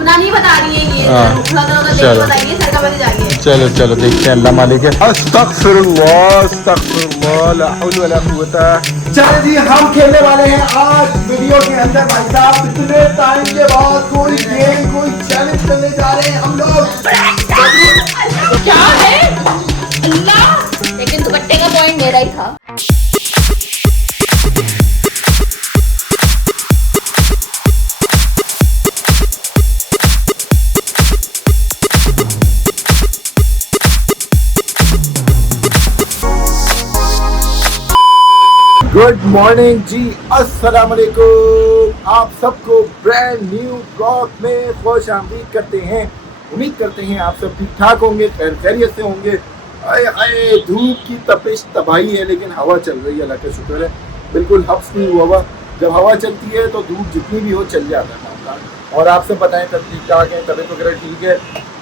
अपना नहीं बता रही है ये, थोड़ा देख के बताइए, सर का मैसेज आ गया है। चलो चलो देखते हैं, अल्लाह मालिक है। अस्तगफिरुल्लाह अस्तगफिरुल्लाह, ला हौल वला कुव्वता। चलो जी, हम खेलने वाले हैं आज वीडियो के अंदर भाई साहब, इतने टाइम के बाद कोई गेम, कोई चैलेंज करने जा रहे हैं हम लोग। क्या है अल्लाह, लेकिन दुपट्टे का पॉइंट मेरा ही था। गुड मॉर्निंग जी, अस्सलाम वालेकुम। आप सबको ब्रांड न्यू ब्लॉग में खुश आमदीद करते हैं। उम्मीद करते हैं आप सब ठीक ठाक होंगे, खैर खैरियत से होंगे। आए आए धूप की तपिश तबाही है, लेकिन हवा चल रही है, अल्लाह का शुक्र है। बिल्कुल हफ्स नहीं हुआ हुआ, जब हवा चलती है तो धूप जितनी भी हो चल जाता है मामला। और आप सब बताएं सब ठीक ठाक है, तबीयत वगैरह ठीक है।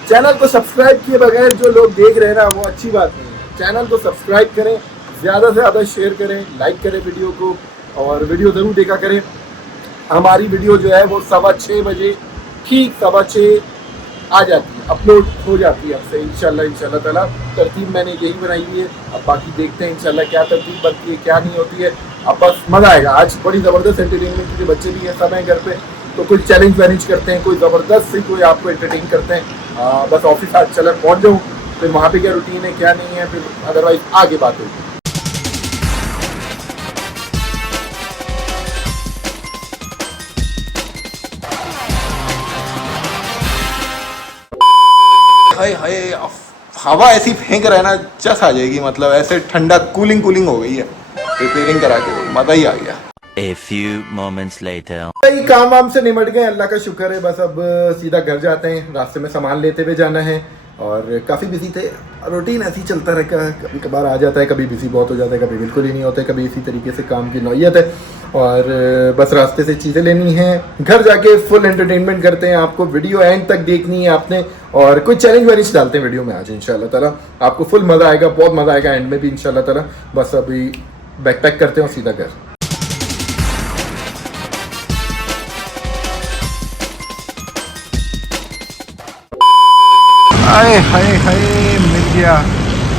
चैनल को सब्सक्राइब किए बगैर जो लोग देख रहे हैं ना, वो अच्छी बात नहीं है। चैनल को सब्सक्राइब करें, ज़्यादा से ज़्यादा शेयर करें, लाइक करें वीडियो को, और वीडियो ज़रूर देखा करें। हमारी वीडियो जो है वो 6:15 बजे, ठीक 6:15 आ जाती है, अपलोड हो जाती है आपसे इंशाल्लाह ताला। तरतीब मैंने यही बनाई हुई है, अब बाकी देखते हैं इंशाल्लाह क्या तरतीब बनती है क्या नहीं होती है। अब बस मज़ा आएगा। आज बड़ी ज़बरदस्त एंटरटेनमेंट के बच्चे भी हैं, सब हैं घर पे, तो कोई चैलेंज वैलेंज करते हैं, कोई ज़बरदस्त से कोई आपको एंटरटेन करते हैं। बस ऑफिस आज चलकर पहुँच जाऊँ, फिर वहाँ पर क्या रूटीन है क्या नहीं है, फिर अदरवाइज आगे बात होगी। हाय हाय, हवा ऐसी फेंक रहा है ना, चस आ जाएगी, मतलब ऐसे ठंडा कूलिंग हो गई है। रिपेयरिंग करा के मजा ही आ गया। A few moments later. कई काम वाम से निमट गए, अल्लाह का शुक्र है। बस अब सीधा घर जाते हैं, रास्ते में सामान लेते हुए जाना है। और काफ़ी बिजी थे, रूटीन ऐसे ही चलता रहेगा, कभी कभार आ जाता है, कभी बिजी बहुत हो जाता है, कभी बिल्कुल ही नहीं होता है, कभी इसी तरीके से काम की नौयत है। और बस रास्ते से चीज़ें लेनी हैं, घर जाके फुल एंटरटेनमेंट करते हैं। आपको वीडियो एंड तक देखनी है आपने, और कोई चैलेंज वैलेंज डालते हैं वीडियो में आज इंशाल्लाह ताला। आपको फुल मज़ा आएगा, बहुत मज़ा आएगा एंड में भी इंशाल्लाह ताला। बस अभी बैक पैक करते हैं और सीधा घर। हाय हाय हाय, मिल गया।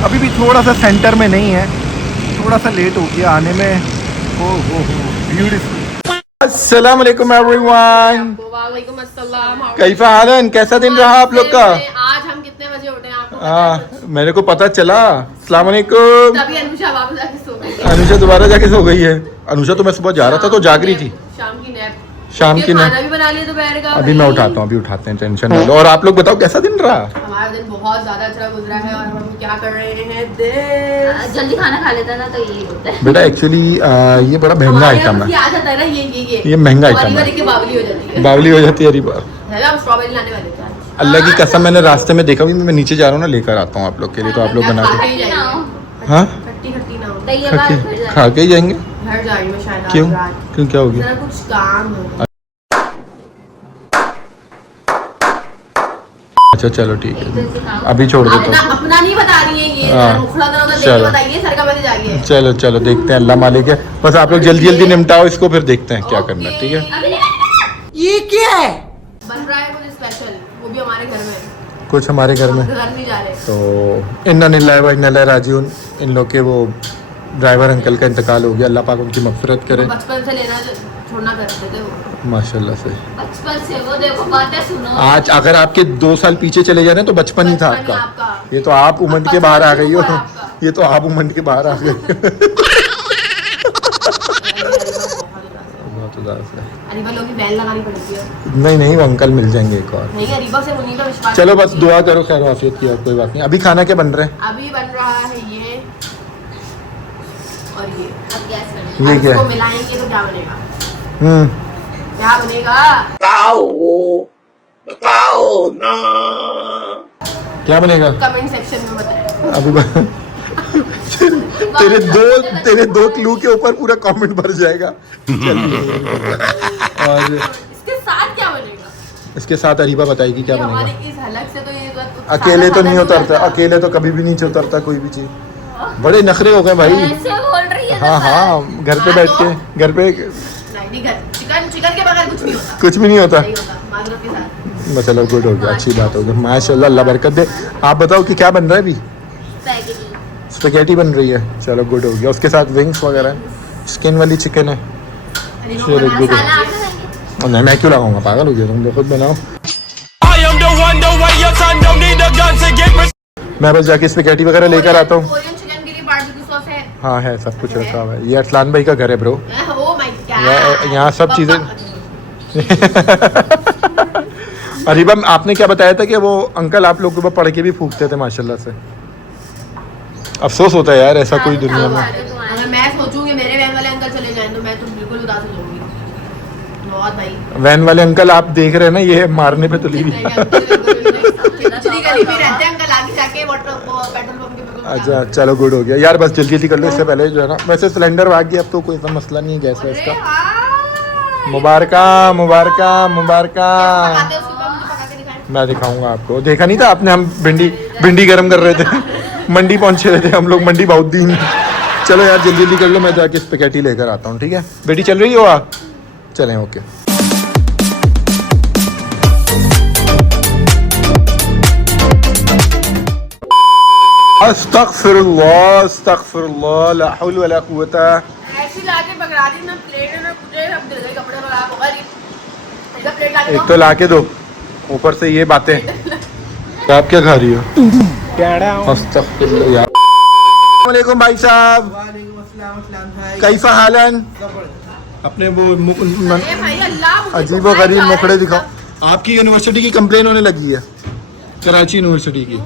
अभी भी थोड़ा सा सेंटर में नहीं है, थोड़ा सा लेट हो गया आने में। ओ हो ब्यूटीफुल। अस्सलाम वालेकुम एवरीवन। वालेकुम अस्सलाम। कैसा हाल है, कैसा दिन रहा आप लोग का? आज हम कितने बजे उठे हैं आपको पता है? मेरे को पता चला। अस्सलाम वालेकुम। तभी अनुषा वापस जाके सो गई। अनुषा दोबारा जाके सो गई है। अनुषा तो मैं सुबह जा रहा था तो जाग रही थी। शाम की नैप, शाम की नैप खाना भी बना लिया दोपहर का। अभी मैं उठाता हूँ, अभी उठाते हैं, टेंशन ना लो। और आप लोग बताओ कैसा दिन रहा? हमारा दिन बहुत ज्यादा अच्छा गुजरा है। और हम क्या कर रहे हैं, जल्दी खाना खा लेता ना तो यही होता है बेटा। एक्चुअली ये बड़ा महंगा आइटम है, आ जाता है ना ये महंगा आइटम है। के बावली हो जाती है, बावली हो जाती है। अरे बाप, हम स्ट्रॉबेरी लाने वाले थे। अल्लाह की कसम, मैंने रास्ते में देखा भी, मैं नीचे जा रहा हूँ ना, लेकर आता हूँ आप लोग के लिए, तो आप लोग बना के। हाँ, खट्टी खट्टी ना हो, खा के ही जाएंगे। घर जा रही हूँ शायद। क्यों क्यों, क्या हो गया? जरा कुछ काम है। अच्छा चलो ठीक है, अभी छोड़ देता हूँ। अपना नहीं बता रही है ये, थोड़ा देख के बताइए, सर का मैसेज आ गया है। चलो चलो देखते हैं, अल्लाह मालिक है। बस आप लोग जल्दी जल्दी निपटाओ इसको, फिर देखते हैं क्या करना है, ठीक है? ये क्या है? बन रहा है कुछ स्पेशल, वो भी हमारे घर में। कुछ हमारे घर में घर नहीं जा रहे तो इन्ना लिल्लाहि व इन्ना इलैहि राजिऊन। इन लोग के वो ड्राइवर अंकल का इंतकाल हो गया, अल्लाह पाक उनकी मग़फ़िरत करे। बचपन से लेना छोड़ना करते थे वो, माशाल्लाह से। बचपन से वो देखो बातें सुनो। आज अगर आपके 2 साल पीछे चले जा रहे हैं तो बचपन ही था आपका। ये तो आप उमंड के बाहर आ गई हो, ये तो आप उमंड के बाहर आ गई। बहुत उदास है। अरीबा लोग की बैन लगानी पड़ेगी। नहीं वो अंकल मिल जाएंगे एक और। नहीं, अरीबा से मुझे तो विश्वास। चलो बस दुआ करो खैर वाफियत की, और कोई बात नहीं। अभी खाना क्या बन रहा है? अभी बन रहा है ये और ये। अब गैस कर ये क्या इसको है? मिलाएंगे तो क्या बनेगा? हम्म, क्या बनेगा? क्या बनेगा? कमेंट सेक्शन में बताएं। अभी तेरे दो क्लू के ऊपर पूरा कमेंट भर जाएगा। और इसके साथ क्या बनेगा? इसके साथ अरीबा बताएगी क्या ये बनेगा। हमारे इस हलक से तो ये अकेले तो नहीं उतरता, अकेले तो कभी भी नहीं उतरता कोई भी चीज। बड़े नखरे हो गए भाई। ऐसे बोल रही है। हाँ घर पे बैठ के, घर पे नहीं, चिकन के बगैर कुछ नहीं होता। कुछ भी नहीं होता। नहीं होता, माजरत के साथ। चलो गुड हो गया, अच्छी बात हो गई, माशाल्लाह, अल्लाह बरकत दे। आप बताओ कि क्या बन रहा है अभी? स्पेगेटी बन रही है, चलो गुड हो गया। उसके साथ विंग्स वगैरह है, चिकन वाली चिकन है, चलो गुड है। नहीं मैं क्यों लगाऊंगा, पागल हो गया तुम, तो खुद बनाओ। मैं बस जाके स्पेगेटी वगैरह लेकर आता हूँ। कोरियन चिकन के लिए बारबेक्यू सॉस है। हाँ है, सब कुछ रखा हुआ है। ये अरसलान भाई का घर है ब्रो, ओह माय गॉड, यहाँ सब चीज़ें। अरीबम, आपने क्या बताया था कि वो अंकल आप लोग के ऊपर पढ़ के भी फूकते थे माशाल्लाह से। अफसोस होता है यार, ऐसा कोई दुनिया में। अगर मैं सोचूंगी मेरे वैन वाले अंकल चले जाएं तो मैं तो बिल्कुल उदास हो जाऊंगी बहुत भाई। वैन वाले अंकल आप देख रहे हैं ना, ये मारने पे तुली हुई। नहीं, अंकल पिछली गली में रहते हैं अंकल, आगे जाके वाटर पेट्रोल पंप के बिल्कुल। अच्छा चलो गुड हो गया यार, बस जल्दी जल्दी कर लो, इससे पहले जो है ना, वैसे सिलेंडर भाग गया, अब तो कोई इतना मसला नहीं है, गैस है इसका। मुबारका मुबारका मुबारका। पकाते हैं उसके ऊपर, मुझे पका के दिखाएं। मैं दिखाऊंगा आपको, देखा नहीं था आपने, हम भिंडी गर्म कर रहे थे, मंडी पहुंचे हुए थे हम लोग, मंडी बहुत दिन। चलो यार जल्दी जल्दी कर लो, मैं जाके स्पेगेटी लेकर आता हूँ, ठीक है? बेटी चल रही हो आप? चलें, ओके। अस्तगफिरुल्लाह अस्तगफिरुल्लाह, ला हौल वला कुव्वता। ऐसी लाके पकड़ा दी मैं, प्लेट में मुझे अब दिल गए कपड़े लगा होगा एक प्लेट ला के एक तो लाके दो, ऊपर से ये बातें। आप क्या खा रही हो? अस्तगफिरुल्लाह यार। अस्सलामुअलैकुम भाई साहब, कैसा हालन? अपने वो भाई अल्लाह अजीब व गरीब मुखड़े दिखाओ। आपकी यूनिवर्सिटी की कंप्लेन होने लगी है, कराची यूनिवर्सिटी की।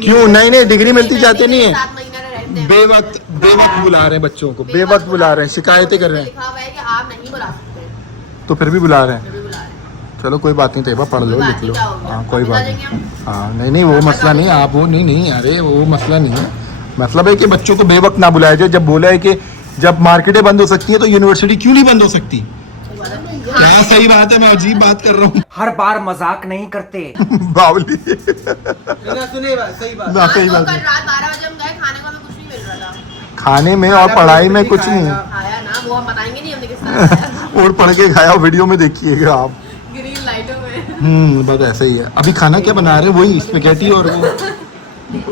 क्यों? नहीं डिग्री मिलती जाती नहीं है, 7 महीने रहते हैं। बेवक्त बुला रहे हैं बच्चों को, बेवक्त बुला रहे हैं, शिकायतें कर रहे हैं, लिखा हुआ है कि आप नहीं बुला सकते, तो फिर भी बुला रहे हैं। फिर भी बुला रहे हैं। चलो कोई बात नहीं, तैयबा पढ़ लो, कोई बात लिख लो। नहीं, क्या हो गया? हाँ कोई बता बात देंगे नहीं। हाँ नहीं वो मसला नहीं, आप वो नहीं, अरे वो मसला नहीं है। मतलब है कि बच्चों को बेवक्त ना बुलाया जाए। जब बोला है कि जब मार्केटें बंद हो सकती हैं तो यूनिवर्सिटी क्यों नहीं बंद हो सकती? क्या सही बात है, मैं अजीब बात कर रहा हूँ। हर बार मजाक नहीं करते। बावली सुने सही बात। ना सही तो बात कल है। रात 12 बजे हम गए, खाने को हमें कुछ नहीं मिल रहा था। खाने में और पढ़ाई में कुछ नहीं है। आया ना, वो हम बताएंगे नहीं हमने किस तरह खाया। और पढ़ के खाया, वीडियो में देखिएगा आप। ग्रीन लाइटों में। बस ऐसे ही है। अभी खाना क्या बना रहे हैं? वही स्पेगेटी और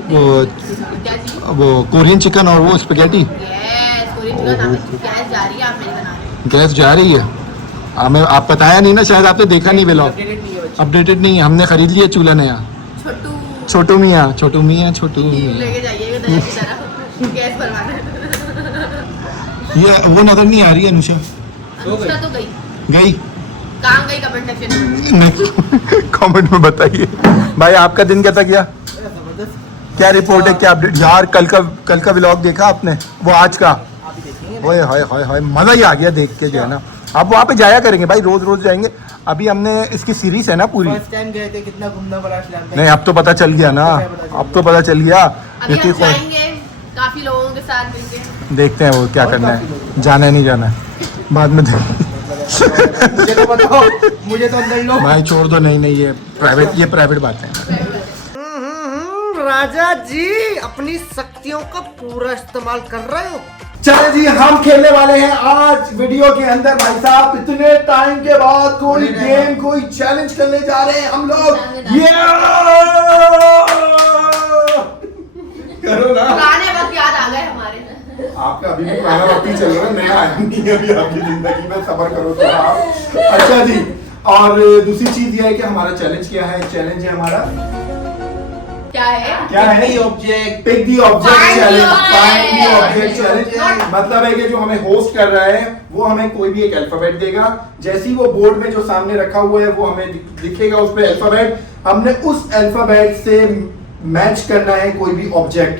वो क्या चीज? वो कोरियन चिकन और वो स्पेगेटी। यस, कोरियन चिकन हमें गैस जा रही है, आप नहीं बना रहे। गैस जा रही है, हमें आप बताया नहीं ना, शायद आपने देखा नहीं व्लॉग, अपडेटेड नहीं है। हमने खरीद लिया चूल्हा नया, छोटू मियाँ लेके जाइएगा दया की तरह गैस भरवाना। ये वो नजर नहीं आ रही है अनुषा, अनुष्का तो गई, गई कहाँ गई कमेंट सेक्शन में? कमेंट में बताइए। भाई आपका दिन कैसा गया? क्या रिपोर्ट है, क्या अपडेट? यार कल का व्लॉग देखा आपने? वो आज का, ओए हाय हाय हाय, मजा ही आ गया देख के जो है ना। अब वहाँ पे जाया करेंगे भाई, रोज जाएंगे। अभी हमने इसकी सीरीज है ना पूरी, फर्स्ट टाइम गए थे, कितना घूमना पड़ा इस्लाम में। नहीं अब तो पता चल गया ना, अब तो पता चल गया। अभी हम जाएंगे काफी लोगों के साथ मिलके, देखते हैं वो क्या करना है, जाना है नहीं जाना है बाद में देखेंगे। मुझे तो बताओ, मुझे तो अंदर लो। भाई छोड़ दो, नहीं ये प्राइवेट बात है। राजा जी अपनी शक्तियों का पूरा इस्तेमाल कर रहे हो। चले जी, हम खेलने वाले हैं आज वीडियो के अंदर भाई साहब, इतने टाइम के बाद कोई गेम, कोई चैलेंज करने जा रहे हैं हम लोग। ये करो ना, पुराने वक्त याद आ गए हमारे। आपका अभी भी पुराना वक्त ही चल रहा है, नया आया नहीं है अभी आपकी जिंदगी में, सब्र करो तो आप। अच्छा जी, और दूसरी चीज ये है कि हमारा चैलेंज क्या है? चैलेंज है हमारा क्या है? Object, pick the object Find the challenge, object. Find the object challenge. Not- मतलब है कि जो हमें होस्ट कर रहा है वो हमें कोई भी एक अल्फाबेट देगा, जैसे ही वो बोर्ड में जो सामने रखा हुआ है वो हमें दिखेगा उस पे अल्फाबेट, हमने उस अल्फाबेट से मैच करना है कोई भी ऑब्जेक्ट,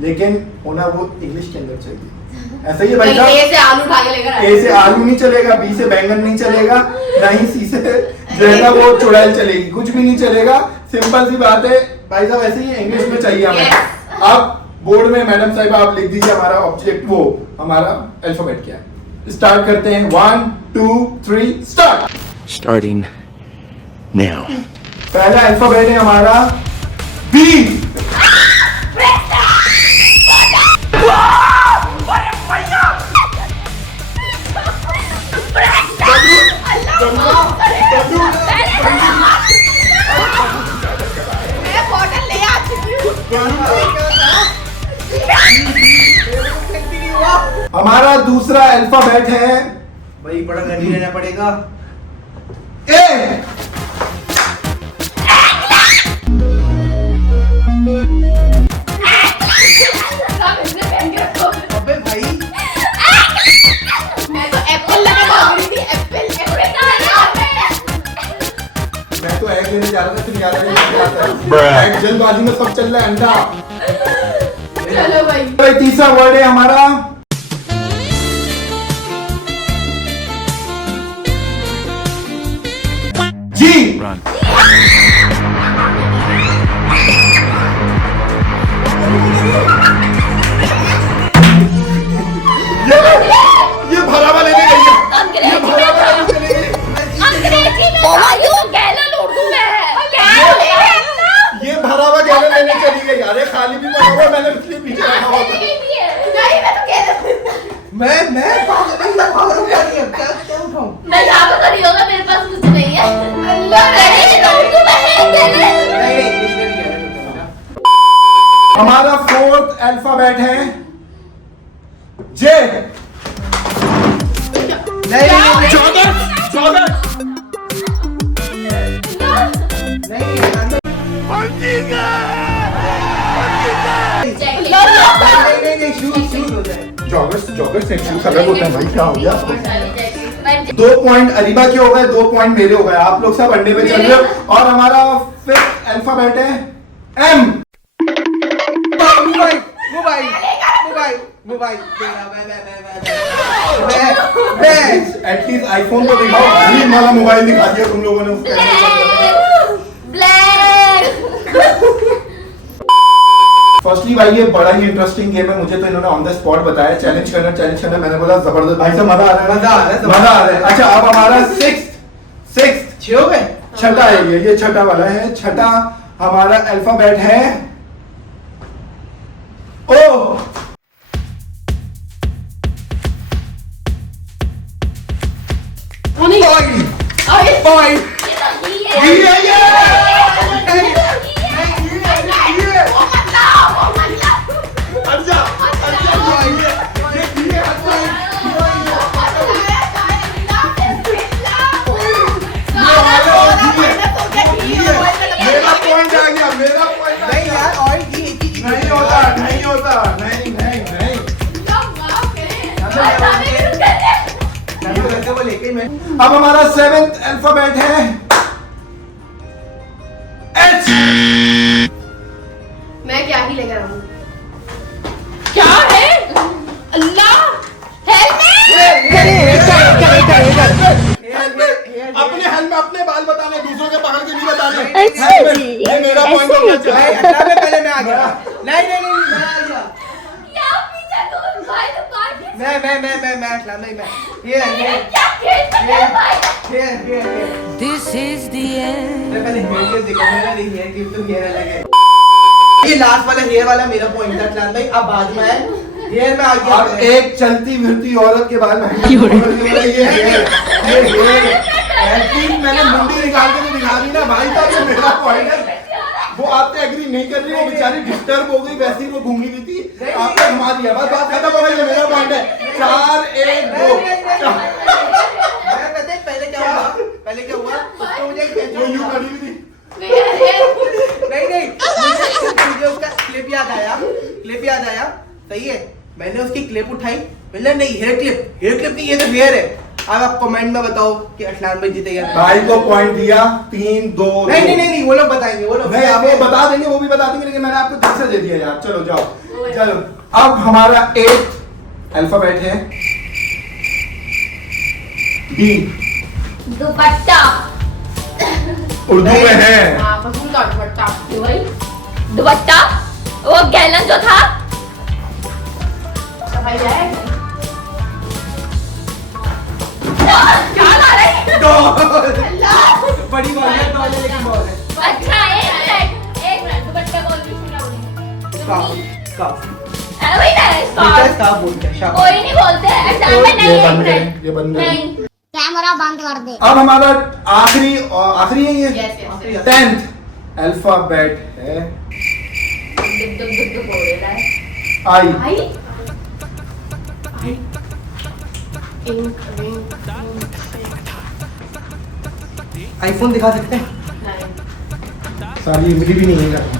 लेकिन होना वो इंग्लिश के अंदर चाहिए। ऐसा ही है भाई साहब, ए से आलू उठा के लेकर आए। ए से आलू नहीं चलेगा, बी से बैंगन नहीं चलेगा, ना ही सी से जो है ना वो चुड़ैल चलेगी, कुछ भी नहीं चलेगा। सिंपल सी बात है भाई साहब, ऐसे ही इंग्लिश में चाहिए हमें। Yes. अब बोर्ड में मैडम साहिबा आप लिख दीजिए हमारा ऑब्जेक्ट, वो हमारा अल्फाबेट क्या है। स्टार्ट करते हैं, 1 2 3 स्टार्ट। Starting now. पहला अल्फाबेट है हमारा बी। हमारा दूसरा अल्फाबेट है भाई बड़ा गंदी लेना पड़ेगा। ए। अबे भाई मैं तो एप्पल लगा भाग रही थी, एप्पल मैं तो एग लेने जा रहा था, फिर याद आया एग जल्दबाजी में सब चल रहा है अंडा। चलो भाई। भाई तीसरा वर्ड है हमारा जी। Run. ये भरावा लेने गई है, ये भरावा लेने चली गई। अंग्रेजी में बोलो, गैलन उर्दू में है। गैलन ये भरावा गैलन लेने चली गई। अरे खाली भी पड़ा हुआ, मैंने इसलिए पीछे रखा हुआ था। नहीं, मैं तो गैलन मैं पागल क्या उठाऊं? मैं यहाँ पे खड़ी होगा, मेरे पास कुछ नहीं है। अल्लाह अंग्रेजी में उर्दू में है, गैलन। नहीं इंग्लिश में नहीं है। हमारा फोर्थ अल्फाबेट है जे। नहीं चौदह चौदह। नहीं शूज होता है। जॉगर्स से शूज अलग होता है भाई, क्या हो गया? मैं 2 पॉइंट अरीबा के हो गए, 2 पॉइंट मेरे हो गए। आप लोग सब अंडे पे चल रहे हो। और हमारा फिफ्थ अल्फाबेट है एम। मोबाइल मैं एटलीस्ट आईफोन तो दिखाओ, ग्रीन वाला मोबाइल दिखा दिया तुम लोगों ने उसके अंदर। फर्स्टली भाई ये बड़ा ही इंटरेस्टिंग गेम है। मुझे तो इन्होंने ऑन द स्पॉट बताया चैलेंज करना। मैंने बोला जबरदस्त भाई साहब, मजा आ रहा है, मजा आ रहा है। मजा आ रहा है। अच्छा अब हमारा सिक्स्थ 6 हो गए। छठा है, ये छठा वाला है। छठा हमारा अल्फाबेट है ओ। मेरा पॉइंट आ गया, मेरा पॉइंट नहीं यार और ये नहीं होता, नहीं होता, नहीं नहीं नहीं। वो लेके मैं अब हमारा 7th अल्फाबेट है एच। मैं क्या ही लेकर आऊं? क्या है? अल्लाह हेल्प अपने हल में अपने बाल बताने, दूसरों के बाहर के नहीं बताने। अच्छा जी, ये मेरा पॉइंट ऐसे होना है क्या? चाहिए। पहले मैं आ गया। नहीं मैं आ गया। मैं अटला नहीं मैं ये This is the end. मैं पहले हेयर टिप देखा, मेरा नहीं हेयर टिप तो हेयर अलग है। ये लास्ट वाला हेयर वाला मेरा पॉइंट था अटलान भाई। अब बाद में हेयर में आ गया। अब एक चलती फिरती औरत के बाल में एटलीस्ट मैंने मुंडी निकाल के तो दिखा दी ना भाई साहब, ये मेरा पॉइंट है। वो आपसे एग्री नहीं कर रही, वो बेचारी डिस्टर्ब हो गई, वैसे ही वो घूमी हुई थी, आपने घुमा दिया, बस बात खत्म हो गई। ये मेरा पॉइंट है। 4-1-2। पहले क्या हुआ उसको मुझे वो यूं खड़ी हुई थी। नहीं मुझे उसका क्लिप याद आया सही है। मैंने उसकी क्लिप उठाई, बोला नहीं हेयर क्लिप नहीं, ये तो हेयर है। अब आप कमेंट में बताओ कि अटलान भाई जीते या नहीं। भाई को पॉइंट दिया 3-2। नहीं वो लोग बताएंगे, वो लोग नहीं आप वो बता देंगे, वो भी बता देंगे, लेकिन मैंने आपको दिल से दे दिया यार। चलो जाओ चलो। अब हमारा 8th अल्फाबेट है डी। दुपट्टा। उर्दू में है। हां पसंद का दुपट्टा। दुपट्टा वो गैलन जो था। भाई है क्या ला रहे हैं? अल्लाह बड़ी बॉल है, बॉल है लेकिन बॉल है। अच्छा एक मिनट दुपट्टा बोल रही हूँ, क्या बोल रही हूँ? काफ वही ना बेटा काफ बोलते हैं शाबाश। कोई नहीं बोलते एग्जाम में नहीं। ये एक बंद करें, मिनट ये बंद करें। नहीं कैमरा बंद कर दे। अब हमारा आखिरी है ये यस 10th अल्फाबेट है दुप बोल रहा है। आई। भाई आईफोन दिखा सकते हैं? सारी इमली भी नहीं है घर में।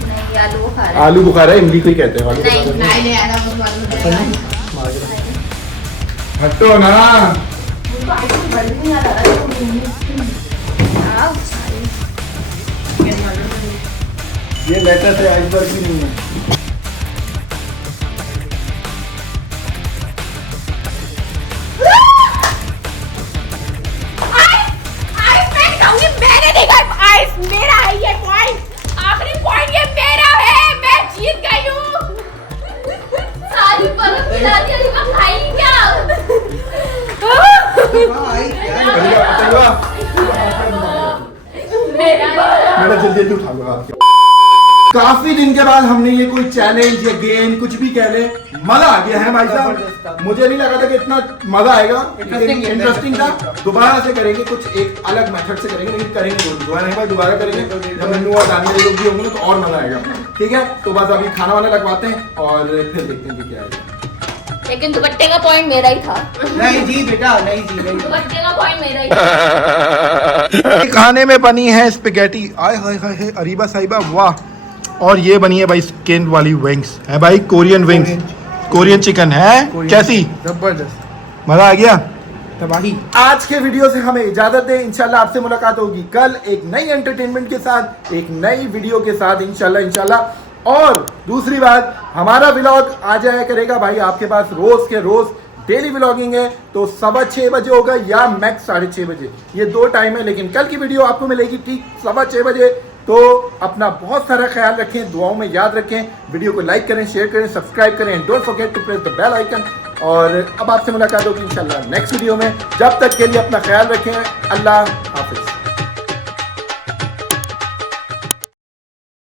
नहीं, आलू बुखारा है। आलू बुखारा है, इमली को ही कहते हैं। आलू नहीं, बुखारा नहीं ले आना मुझे मालूम है। हटो ना। आओ, ये लेटर है, आइसबर्ग भी नहीं है। आइस मैं खाऊंगी, मैंने नहीं खाया आइस, मेरा है ये पॉइंट, आखिरी पॉइंट ये मेरा है, मैं जीत गई हूँ। सारी बर्फ खिला दी, अभी मैं खाएगी क्या? भाई क्या मैंने जल्दी उठा लो आपके। काफी दिन के बाद हमने ये कोई चैलेंज या गेम कुछ भी कह ले, मजा आ गया है भाई साहब। मुझे नहीं लगा था कि इतना मजा आएगा, इंटरेस्टिंग था। दोबारा से करेंगे, कुछ एक अलग मेथड से करेंगे, लेकिन करेंगे दोबारा नहीं भाई, दोबारा करेंगे जब मन्नू और दानिया लोग भी होंगे तो और मजा आएगा। ठीक है, तो बस अभी खाना वाना लगवाते हैं और फिर देखते हैं कि क्या आएगा। लेकिन दुपट्टे का पॉइंट मेरा ही था। नहीं जी बेटा, नहीं जी, नहीं। दुपट्टे का पॉइंट मेरा ही था। खाने में बनी है स्पेगेटी, आय हाय हाय अरीबा साहिबा, वाह। और ये बनी है भाई स्किन वाली विंग्स है भाई, कोरियन विंग्स, कोरियन चिकन है। कैसी जबरदस्त, मजा आ गया। तबाही। आज के वीडियो से हमें इजाजत है, इंशाल्लाह आपसे मुलाकात होगी कल एक नई एंटरटेनमेंट के साथ, एक नई वीडियो के साथ इंशाल्लाह। और दूसरी बात, हमारा व्लॉग आ जाया करेगा भाई आपके पास रोज के रोज। डेली व्लॉगिंग है तो 6:15 बजे होगा या मैक्स 6:30 बजे, ये 2 टाइम है। लेकिन कल की वीडियो आपको मिलेगी ठीक 6:15 बजे। तो अपना बहुत सारा ख्याल रखें, दुआओं में याद रखें, वीडियो को लाइक करें, शेयर करें, सब्सक्राइब करें, don't forget to press the bell icon. और अब आपसे मुलाकात होगी इंशाल्लाह नेक्स्ट वीडियो में। जब तक के लिए अपना ख्याल रखें, अल्लाह हाफिज।